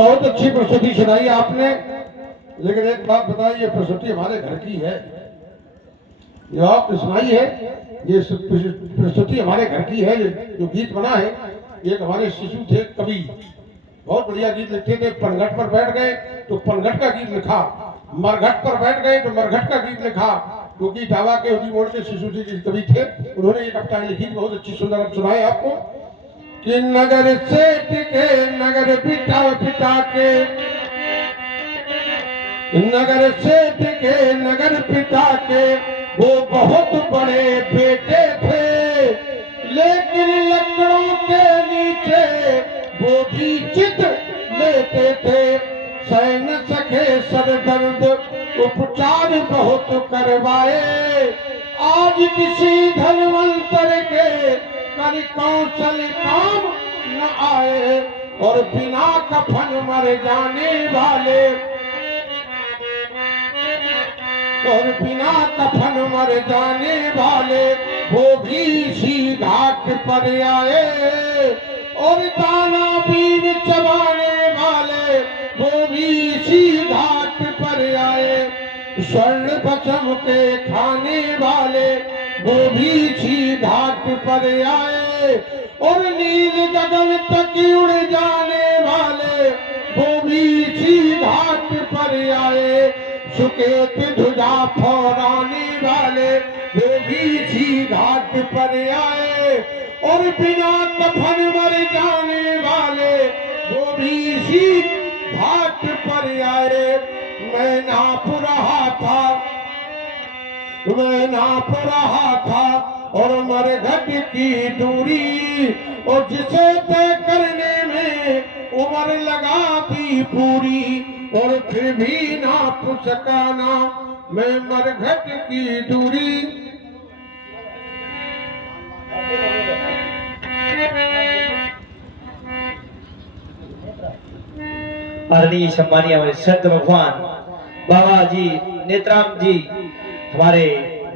बहुत अच्छी प्रस्तुति सुनाई आपने, लेकिन एक बात बताइए, प्रस्तुति हमारे घर की है जो आपने सुनाई है, ये प्रस्तुति हमारे घर की है। जो गीत बना है, एक हमारे शिशु थे कवि, बहुत बढ़िया गीत लिखते थे। पनघट पर बैठ गए तो पनघट का गीत लिखा, मरघट पर बैठ गए तो मरघट का गीत लिखा, क्योंकि टावा के उदी मोड़ के शिशु जी कवि थे। उन्होंने ये कविताएं लिखी, बहुत अच्छी सुंदर सुनाए आपको कि नगर सेठ के नगर पिटा पिटा के, नगर सेठ के नगर पिटा के वो बहुत बड़े बेटे थे, लेकिन लकड़ों के नीचे वो भी चित लेते थे। सह न सके सर दर्द उपचार बहुत करवाए, आज किसी धनवंतर के कर कौशल काम न आए, और बिना कफन मर जाने वाले, और बिना कफन मर जाने वाले वो भी इसी घाट पर आए, और दाना बीन चबाने वाले वो भी इसी घाट पर आए। स्वर्ण भस्म के खाने वाले वो भी इसी घाट पर आए, और नील गगन तक उड़ जाने वाले वो भी इसी घाट पर आए। सुकेत ध्वजा फहराने वाले वो भी इसी घाट पर आए, और बिना कफन मर जाने वाले वो भी इसी घाट पर आए। मैं नाप रहा था, मैं नाप रहा था और मरघट की दूरी, और जिसे तय करने में उम्र लगा दी पूरी, और फिर भी नाप सका ना मैं मरघट की दूरी। आदरणीय सम्मानीय हमारे संत भगवान बाबा जी नेत्राम जी, हमारे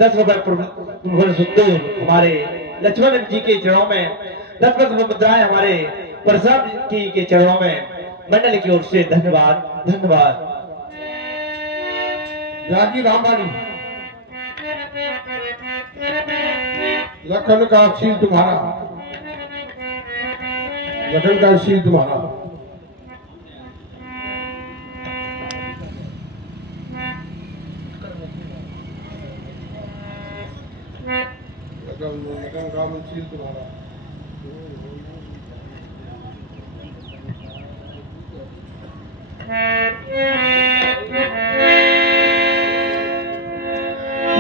10 रुपए सुंदर हमारे लक्ष्मण जी के चरणों में, 10 मुद्राएं हमारे प्रसाद जी के चरणों में मंडल की ओर से धन्यवाद धन्यवाद। जागी रामानी, लखन का शील तुम्हारा, लखन का शील तुम्हारा। लखन का शील तुम्हारा।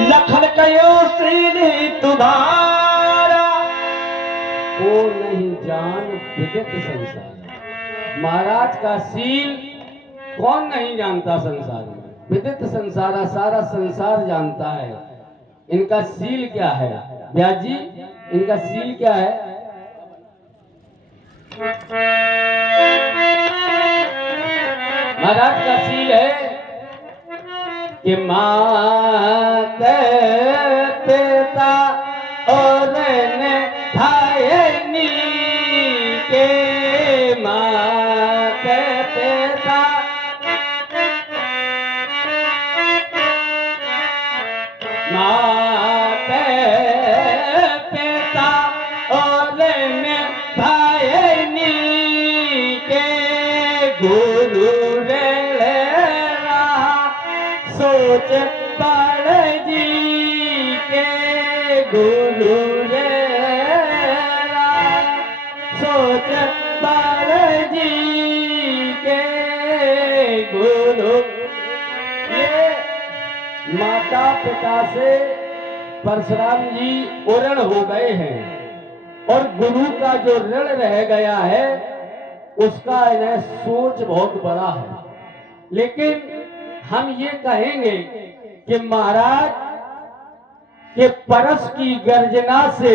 लखन कयो श्री तुम्हारा, को नहीं जान विदित संसार। महाराज का शील कौन नहीं जानता संसार में, विदित संसार, सारा संसार जानता है। इनका शील क्या है व्यास जी, इनका शील क्या है? महाराज का शील है कि मात पिता और भाई के, मात पिता मात पिता और भाई के, गुरु सोच बाल जी के, गुरु रे सोच बाल जी के गुरु। ये माता पिता से परशुराम जी ऋण हो गए हैं, और गुरु का जो ऋण रह गया है उसका इन्हें सोच बहुत बड़ा है। लेकिन हम ये कहेंगे कि महाराज के परस की गर्जना से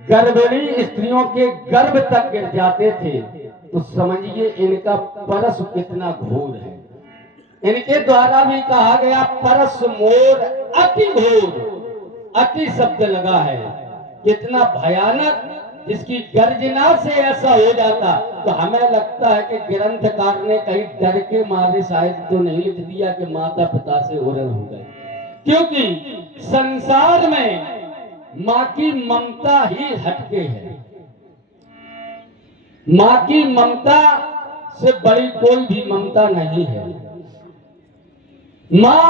गर्भिणी स्त्रियों के गर्भ तक गिर जाते थे, तो समझिए इनका परस कितना घोर है। इनके द्वारा भी कहा गया परस मोर अति घोर, अति शब्द लगा है, कितना भयानक जिसकी गर्जना से ऐसा हो जाता, तो हमें लगता है कि ग्रंथकार ने कहीं डर के मारे शायद तो नहीं लिख दिया कि माता पिता से ओरण हो गए, क्योंकि संसार में माँ की ममता ही हटके है। माँ की ममता से बड़ी कोई भी ममता नहीं है। माँ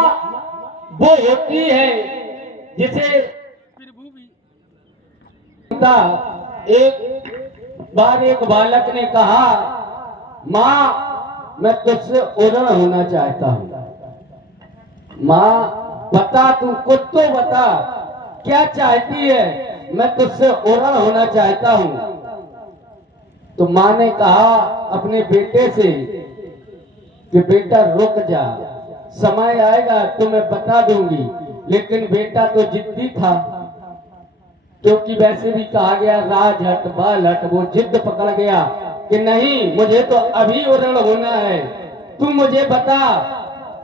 वो होती है जिसे एक बार एक बालक ने कहा, माँ मैं तुझसे ओरण होना चाहता हूँ। माँ बता, तू खुद तो बता क्या चाहती है, मैं तुझसे ओरण होना चाहता हूँ। तो माँ ने कहा अपने बेटे से कि बेटा रुक जा, समय आएगा तो मैं बता दूंगी। लेकिन बेटा तो जिद्दी था, क्योंकि वैसे भी कहा गया राज हट बाल हट, वो जिद पकड़ गया कि नहीं, मुझे तो अभी ओरण होना है। तू मुझे बता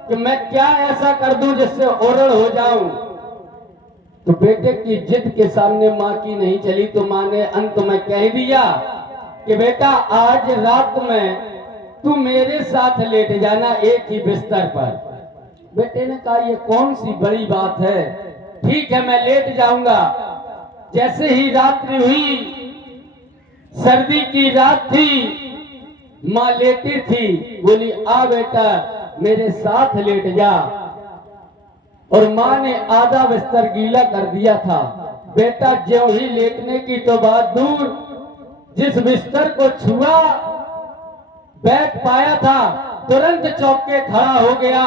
कि मैं क्या ऐसा कर दूं जिससे ओरण हो जाऊं। तो बेटे की जिद के सामने माँ की नहीं चली, तो माँ ने अंत में कह दिया कि बेटा आज रात में तू मेरे साथ लेट जाना एक ही बिस्तर पर। बेटे ने कहा ये कौन सी बड़ी बात है, ठीक है मैं लेट जाऊंगा। जैसे ही रात्रि हुई, सर्दी की रात थी, माँ लेटी थी, बोली आ बेटा मेरे साथ लेट जा। और माँ ने आधा बिस्तर गीला कर दिया था। बेटा ज्यों ही लेटने की तो बात दूर, जिस बिस्तर को छुआ बैठ पाया था, तुरंत चौंक के खड़ा हो गया।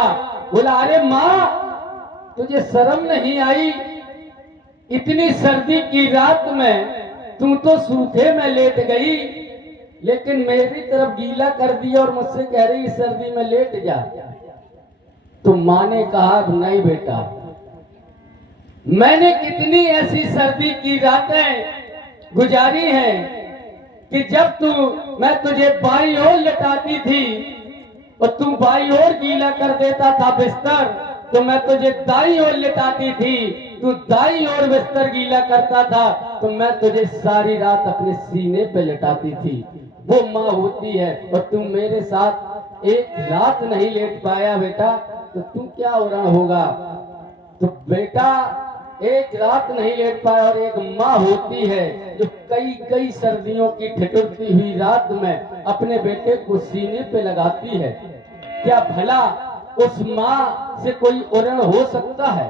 बोला अरे माँ तुझे शर्म नहीं आई, इतनी सर्दी की रात में तू तो सूखे में लेट गई, लेकिन मेरी तरफ गीला कर दिया और मुझसे कह रही सर्दी में लेट जा। तो माँ ने कहा नहीं बेटा, मैंने कितनी ऐसी सर्दी की रातें गुजारी हैं कि जब मैं तुझे बाई ओर लटाती थी और तू बाई ओर गीला कर देता था बिस्तर, तो मैं तुझे दाई ओर लिटाती थी, तू दाई ओर बिस्तर गीला करता था, तो मैं तुझे सारी रात अपने सीने पे लिटाती थी। वो माँ होती है। और तू मेरे साथ एक रात नहीं लेट पाया बेटा, तो तू क्या ओरण होगा। तो बेटा एक रात नहीं लेट पाया, और एक माँ होती है जो कई कई सर्दियों की ठिठुरती हुई रात में अपने बेटे को सीने पे लगाती है। क्या भला उस माँ से कोई ओरण हो सकता है?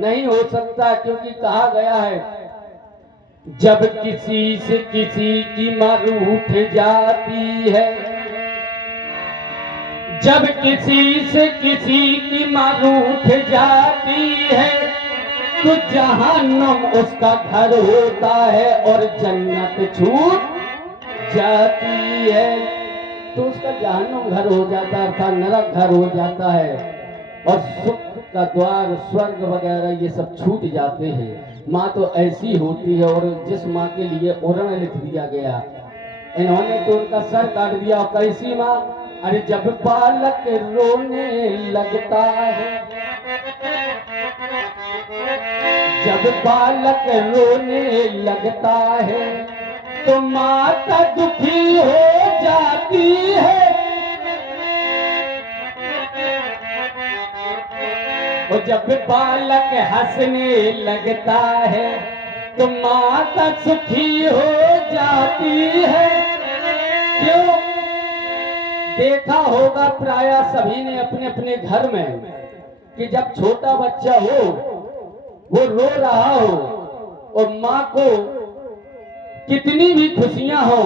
नहीं हो सकता, क्योंकि कहा गया है जब किसी से किसी की माँ रूठ जाती है, जब किसी से किसी की माँ रूठ जाती है, तो जहन्नम उसका घर होता है और जन्नत छूट जाती है। तो उसका जहन्नम घर हो जाता है, अर्थात नरक घर हो जाता है, और सुख का द्वार स्वर्ग वगैरह ये सब छूट जाते हैं। माँ तो ऐसी होती है। और जिस माँ के लिए ओरण लिख दिया गया, इन्होंने तो उनका सर काट दिया। और कैसी माँ, अरे जब बालक रोने लगता है, जब बालक रोने लगता है, तो माता दुखी हो जाती है। और जब बालक हंसने लगता है, तो माता सुखी हो जाती है। क्यों? देखा होगा प्राय सभी ने अपने अपने घर में कि जब छोटा बच्चा हो, वो रो रहा हो, और माँ को कितनी भी खुशियां हो,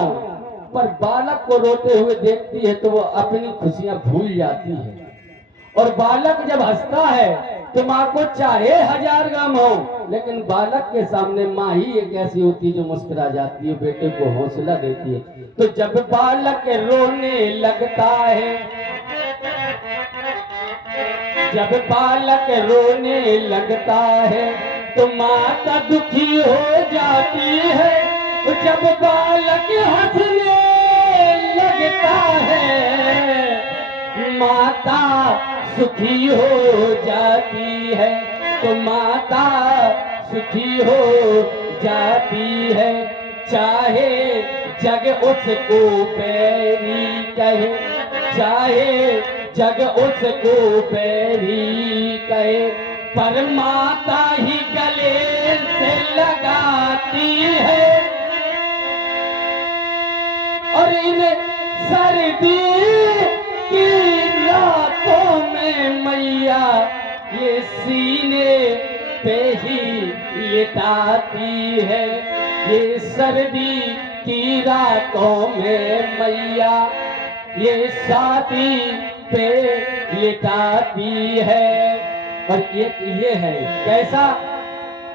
पर बालक को रोते हुए देखती है तो वो अपनी खुशियां भूल जाती है। और बालक जब हंसता है तो माँ को चाहे 1000 गम हो, लेकिन बालक के सामने माँ ही एक ऐसी होती है जो मुस्कुरा जाती है, बेटे को हौसला देती है। तो जब बालक रोने लगता है, जब बालक रोने लगता है, तो माता दुखी हो जाती है। जब बालक हंसने लगता है, माता सुखी हो जाती है। तो माता सुखी हो जाती है। चाहे जग उसको बैरी कहे, चाहे जग उसको बैरी कहे, पर माता ही गले से लगाती है। और इन सर्दी की रातों में मैया ये सीने पे ही लिटाती है। ये सर्दी की रातों में मैया ये साथी पे लिटाती है। और एक ये है कैसा,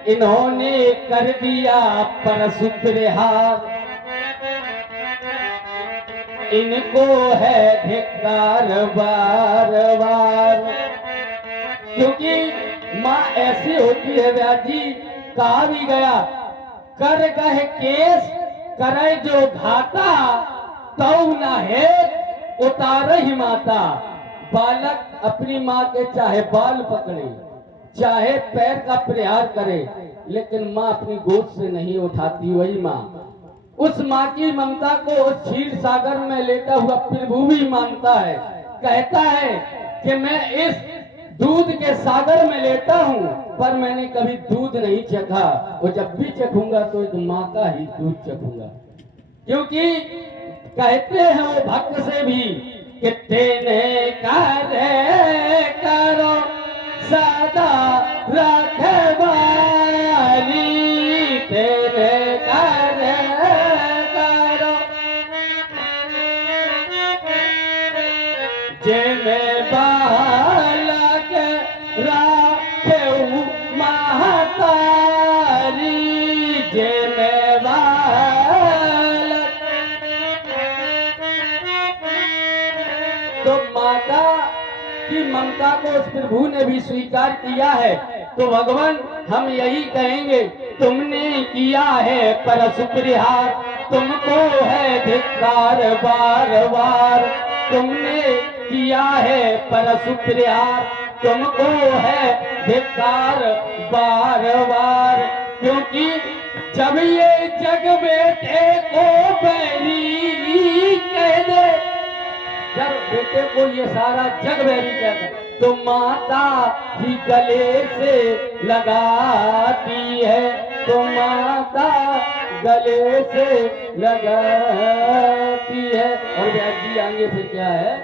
इन्होंने कर दिया परसु प्रहार, इनको है धिक्कार बार बार। क्योंकि माँ ऐसी होती है व्यास जी, कहा भी गया, कर गह केस करे जो घाता, तौ न है उतार ही माता। बालक अपनी माँ के चाहे बाल पकड़े, चाहे पैर का प्रहार करे, लेकिन माँ अपनी गोद से नहीं उठाती। वही माँ, उस माँ की ममता को उस क्षीर सागर में लेटा हुआ प्रभु भी मानता है। कहता है कि मैं इस दूध के सागर में लेटा हूँ, पर मैंने कभी दूध नहीं चखा, और जब भी चखूंगा तो एक माँ का ही दूध चखूंगा। क्योंकि कहते हैं वो भक्त से भी कि तेने कार्य करो सदा रखवाली, तेरे कार्य करो जे में बालक राखेऊ महतारी, जे में बालक। तो माता की ममता को उस प्रभु ने भी स्वीकार किया है। तो भगवान हम यही कहेंगे, तुमने किया है परसु प्रहार, तुमको है धिक्कार बार बार। तुमने किया है परसु प्रहार, तुमको है धिक्कार बार बार। क्योंकि जब ये जग बेटे को बैरी कह दे, जब बेटे को ये सारा जग बैरी कहता, तो माता ही गले से लगाती है, तो माता गले से लगाती है। और व्यास जी आगे फिर क्या है,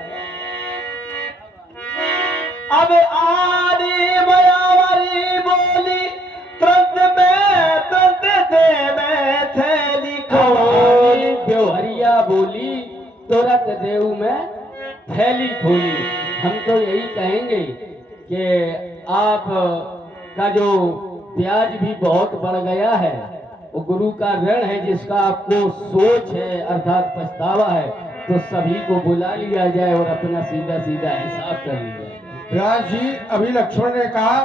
अब आरी बयावरी बोली, तुरंत दे मैं थैली खोली। ब्योहरिया बोली, तुरंत देव में थैली खोली। हम तो यही कहेंगे कि आप का जो ब्याज भी बहुत बढ़ गया है, वो गुरु का ऋण है, जिसका आपको सोच है अर्थात पछतावा है, तो सभी को बुला लिया जाए और अपना सीधा सीधा हिसाब कर लिया जाए। व्यास जी, अभी लक्ष्मण ने कहा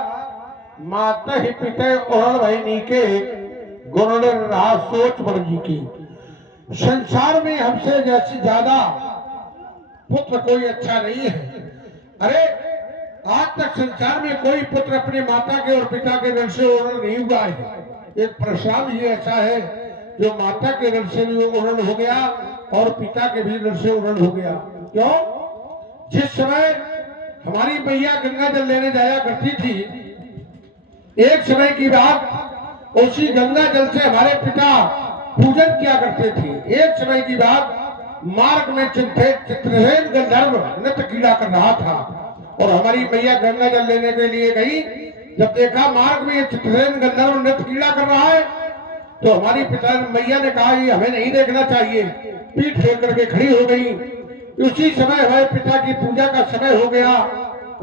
माता ही पिते और भाई नीके गुरु ने रहा सोच बड़ जी की। संसार में हमसे जैसी ज्यादा पुत्र कोई अच्छा नहीं है। अरे आज तक संसार में कोई पुत्र अपने माता के और पिता के ऋण से उर्ण नहीं हुआ है। एक प्रसाद ही ऐसा है जो माता के ऋण से भी उर्ण हो गया और पिता के भी ऋण से उर्ण हो गया। क्यों? जिस समय हमारी मैया गंगा जल लेने जाया करती थी, एक समय की बात, उसी गंगा जल से हमारे पिता पूजन किया करते थे। एक समय की बात, मार्ग में चित्रसेन गंधर्व नृत्य क्रीड़ा कर रहा था और हमारी मैया गंगा जल लेने के लिए गई। जब देखा मार्ग में ये चित्रसेन गंधर्व नृत्य क्रीड़ा कर रहा है, तो हमारी पिता मैया ने कहा ये हमें नहीं देखना चाहिए, पीठ फेर करके खड़ी हो गई। उसी समय हमारे पिता की पूजा का समय हो गया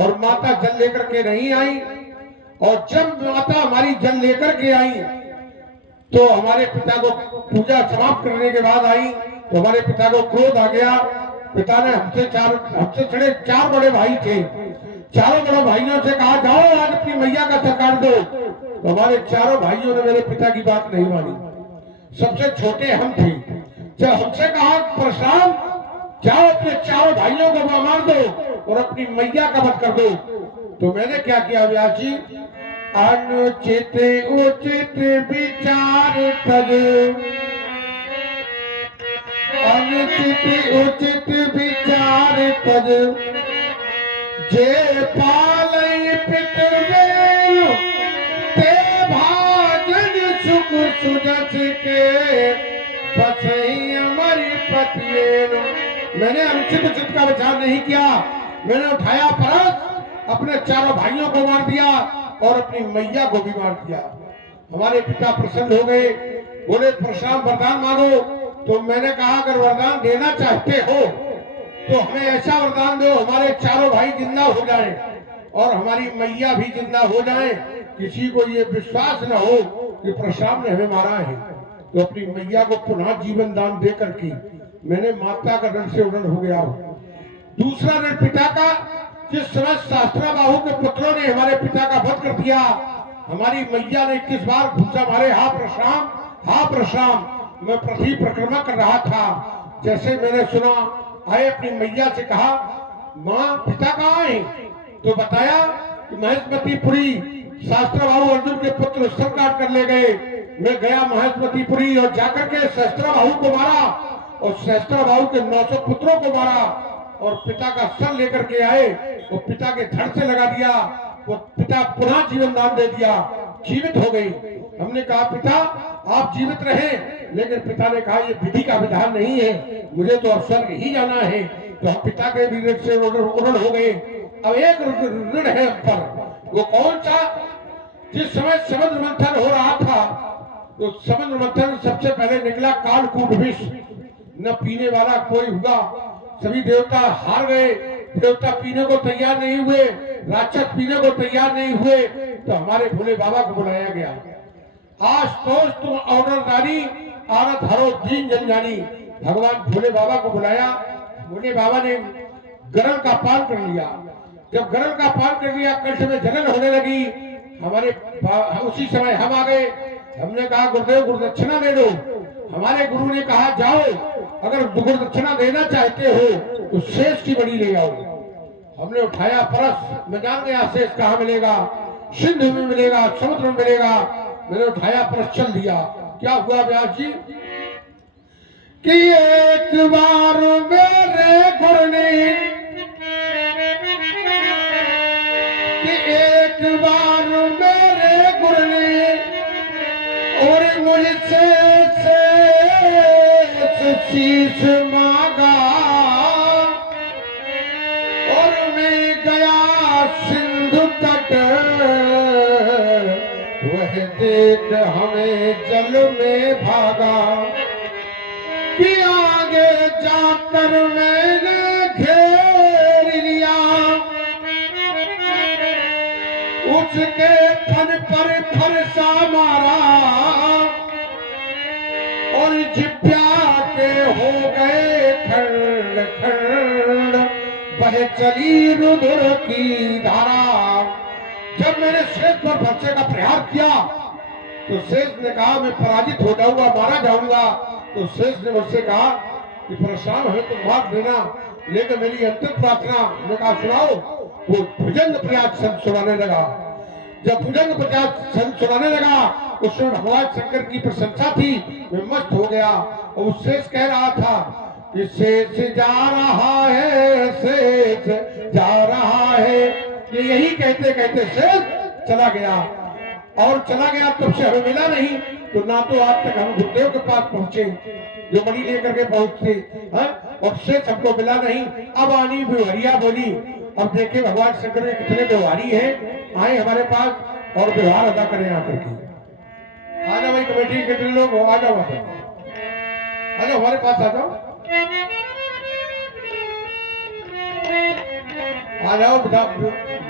और माता जल लेकर के नहीं आई। और जब माता हमारी जल लेकर के आई तो हमारे पिता को पूजा समाप्त करने के बाद आई तो हमारे पिता को क्रोध आ गया। पिता ने हमसे छड़े 4 बड़े भाई थे, चारों बड़े भाइयों से कहा जाओ आज अपनी मैया का सरकार दो। तो हमारे चारों भाइयों ने मेरे पिता की बात नहीं मानी। सबसे छोटे हम थे। जब हमसे कहा परशुराम जाओ अपने चारों भाइयों को मार दो और अपनी मैया का वध कर दो, तो मैंने क्या किया व्यास जी, अनुचित उचित विचार तज अनुचित उचित विचार तज जे पालय पितृवेनु ते भाजन सुख सुजस के पसई अमरि पतियेनु। मैंने अनुचित उचित का विचार नहीं किया, मैंने उठाया परस, अपने चारों भाइयों को मार दिया और अपनी मैया को भी मार दिया। हमारे पिता प्रसन्न हो गए, बोले परशुराम वरदान मांगो। तो मैंने कहा अगर वरदान देना चाहते हो तो हमें ऐसा वरदान दो हमारे चारों भाई जिंदा हो जाएं और हमारी मैया भी जिंदा हो जाए, किसी को ये विश्वास न हो कि परशुराम ने हमें मारा है। तो अपनी मैया को पुनः जीवन दान दे करके मैंने माता का रण से उड़न हो गया। दूसरा रण पिता का, जिस समय सहस्त्रबाहु के पुत्रों ने हमारे पिता का वध कर दिया, हमारी मैया ने 21 बार घूसा मारे, हा परशुराम, हा परशुराम। मैं पृथ्वी परिक्रमा कर रहा था, जैसे मैंने सुना आए, अपनी मैया से कहा माँ पिता कहाँ है? तो बताया कि महेशमतीपुरी सहस्त्रबाहु अर्जुन के पुत्र सर काट कर ले गए। मैं गया महेशमतीपुरी और जाकर के सहस्त्रबाहु को मारा और सहस्त्रबाहु के 900 पुत्रों को मारा और पिता का सर लेकर के आए और पिता के धड़ से लगा दिया। वो पिता पुनः जीवन दान दे दिया, जीवित हो गई। हमने कहा पिता आप जीवित रहे, लेकिन पिता ने कहा ये विधि का विधान नहीं है, मुझे तो अब स्वर्ग ही जाना है। तो हम पिता के भी ऋण से उड़न हो गए। अब एक ऋण है हम पर, वो कौन सा? जिस समय समुद्र मंथन हो रहा था तो समुद्र मंथन सबसे पहले निकला कालकूट विष, न पीने वाला कोई हुआ, सभी देवता हार गए, देवता पीने को तैयार नहीं हुए, राक्षस पीने को तैयार नहीं हुए। तो हमारे भोले बाबा को बुलाया गया, आज तो तुम ऑर्डरदारी आरत हरो दीन जनजानी। भगवान भोले बाबा को बुलाया, भोले बाबा ने गरल का पान कर लिया। जब गरल का पान कर लिया, कंठ में जलन होने लगी। हमारे उसी समय हम आ गए, हमने कहा गुरुदेव गुरुदक्षिणा दे दो। हमारे गुरु ने कहा जाओ, अगर गुरुदक्षिणा देना चाहते हो तो शेष की बड़ी ले आओ। हमने उठाया परस, मैं जान गया शेष कहाँ मिलेगा, सिंधु में मिलेगा, समुद्र में मिलेगा। मैंने उठाया परस चल दिया। क्या हुआ व्यास जी कि एक बार मेरे गुरु ने, कि एक बार मेरे गुरु ने और मुझसे शीश मांगा और मैं गया सिंधु तट, वह देख हमें जल में भागा कि आगे जाकर मैंने घेर लिया। उसके फन पर फरसा मारा और जिप्या के हो गए खंड खंड, बह चली रुधिर की धारा। जब मैंने शेष पर फरसे का प्रहार किया तो शेष ने कहा मैं पराजित हो जाऊंगा, मारा जाऊंगा। तो शेष ने मुझसे कहा कि परशुराम हमें तुम मार देना, लेकिन मेरी अंतिम प्रार्थना। मैंने कहा सुनाओ। वो भुजंग प्रयाग संत सुनाने लगा। जब भुजंग प्रयाग संत सुनाने लगा उसमें भगवान शंकर की प्रशंसा थी, मैं मस्त हो गया। और उस शेष कह रहा था कि शेष जा रहा है, शेष जा रहा है। ये यही कहते कहते शेष चला गया और चला गया। तब से हमें मिला नहीं, तो ना तो आज तक हम गुरुदेव के पास पहुंचे जो बड़ी लेकर के पहुंचते, और शेष हमको मिला नहीं। अब आनी व्यवहारिया बोली। अब देखे भगवान शंकर के कितने व्यवहारी हैं, आए हमारे पास और व्यवहार अदा करें आकर के। आ जाओ भाई कमेटी के कितने लोग हो, आ जाओ हमारे पास आ जाओ, आ जाओ।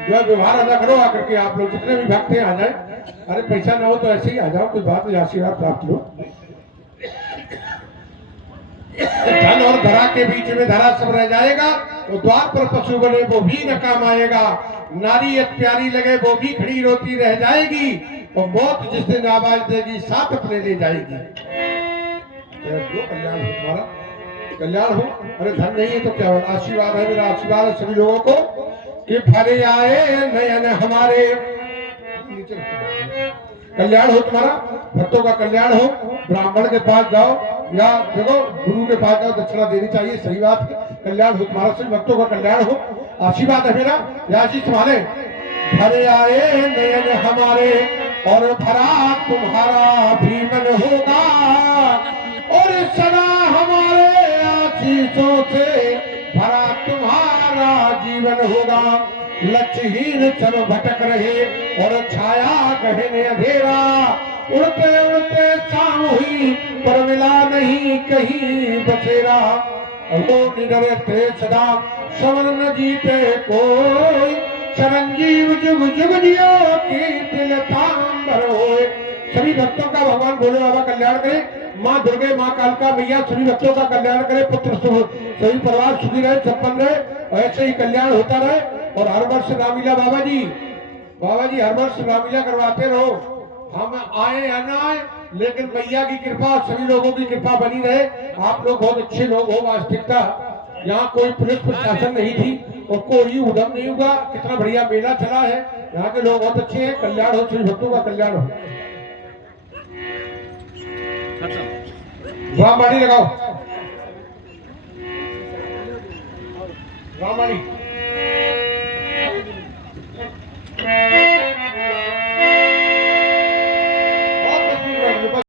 जो व्यवहार अदा करो आकर के, आप लोग जितने भी भक्त हैं आ जाए। अरे पैसा ना हो तो ऐसे ही आ जाओ, कुछ बात नहीं, आशीर्वाद प्राप्त लो। धन और धरा के बीच में धरा सब रह जाएगा, तो द्वार पर पशु बने वो भी न काम आएगा। नारी एक प्यारी लगे वो भी खड़ी रोती रह जाएगी, और मौत जिस दिन आवाज देगी साथ अपने ले जाएगी। जो कल्याण हो तुम्हारा, कल्याण हो। अरे धन नहीं है तो क्या हो, आशीर्वाद है, मेरा आशीर्वाद है सभी लोगों को कि भरे आए नयन हमारे। कल्याण हो तुम्हारा, भक्तों का कल्याण हो। ब्राह्मण के पास जाओ या देखो गुरु के पास जाओ, दक्षिणा देनी चाहिए, सही बात है। कल्याण हो तुम्हारा, सभी भक्तों का कल्याण हो, आशीर्वाद है मेरा। आशीष तुम्हारे भरे आए नयन हमारे और भरा तुम्हारा भी मन होगा, और सदा हमारे आशीषों से भरा तुम्हारा जीवन होगा। लक्ष्यहीन सब भटक रहे और छाया गहन अंधेरा, उड़ते उड़ते शाम हुई पर मिला नहीं कहीं बसेरा। वो निडरते सदा सवन न जीते कोई, चिरंजीव जुग जुग जियो की दिल तांबर होए। सभी भक्तों का भगवान भोले बाबा कल्याण करे, माँ दुर्गे, माँ कालका मैया सभी भक्तों का कल्याण करे, पुत्र सभी परिवार सुखी रहे, संपन्न रहे, ऐसे ही कल्याण होता रहे। और हर वर्ष रामलीला बाबा जी हर वर्ष रामलीला करवाते रहो, हम आए या ना आए, लेकिन मैया की कृपा, सभी लोगों की कृपा बनी रहे। आप लोग बहुत अच्छे लोग हो, वास्तविकता यहाँ कोई पुलिस प्रशासन नहीं थी और कोई उधम नहीं हुआ, कितना बढ़िया मेला चला है, यहाँ के लोग बहुत अच्छे हैं। कल्याण हो, सभी भक्तों का कल्याण हो। रामबाड़ी लगाओ, रामबाड़ी।